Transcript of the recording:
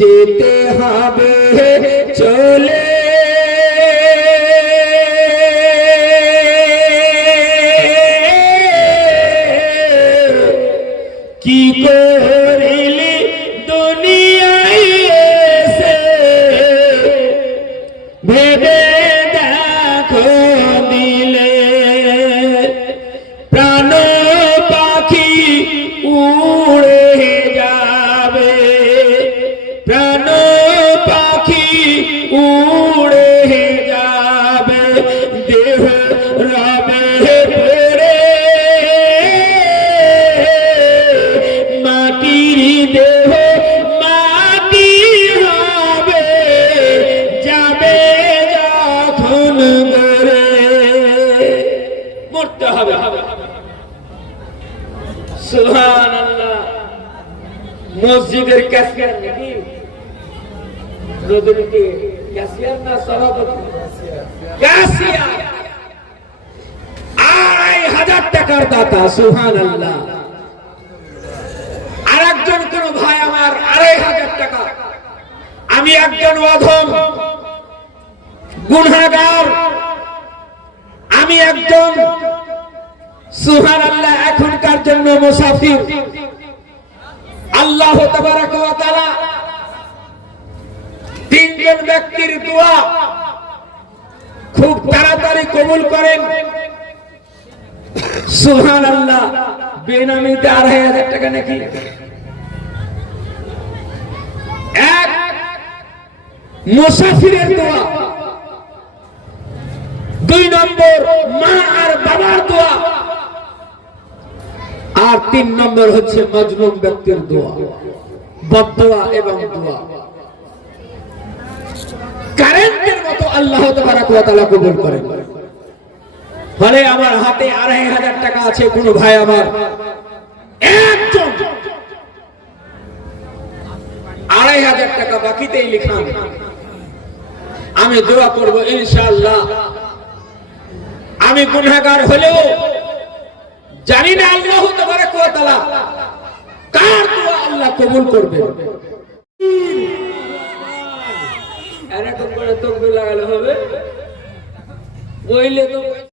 যেতে হবে চলে। কি করিলি দুনিয়ায় ভেবে হবে। মসজিদের ক্যাশিয়ার নাকি? রজনীকে ক্যাশিয়ার না সভাপতি? আড়াই হাজার টাকার দাতা সুহান আল্লাহ আমি একজন অধম। গুনহাগার আমি একজন সুহান এখনকার জন্য মুসাফির। আল্লাহ তিনজন ব্যক্তির দোয়া খুব তাড়াতাড়ি কবুল করেন। সুহান আল্লাহ বেনামিতে আড়াই হাজার টাকা নাকি? এক, মুসাফিরের দোয়া। দুই নম্বর, মা আর বাবার তিন নম্বর হচ্ছে মজলুম ব্যক্তির দোয়া বদোয়া এবং দোয়া। কারেন্টের মতো আল্লাহ তাআলা কবুল করেন। ফলে আমার হাতে আড়াই হাজার টাকা আছে, কোন ভাই আমার। আড়াই হাজার টাকা বাকিতেই লিখান। আমি দোয়া করব ইনশাআল্লাহ। আমি গুনাহগার হলেও জানি না আল্লাহ তাআলা কার দোয়া আল্লাহ কবুল করবে। এরকম করে তকবির লাগালে হবে। বইলে তো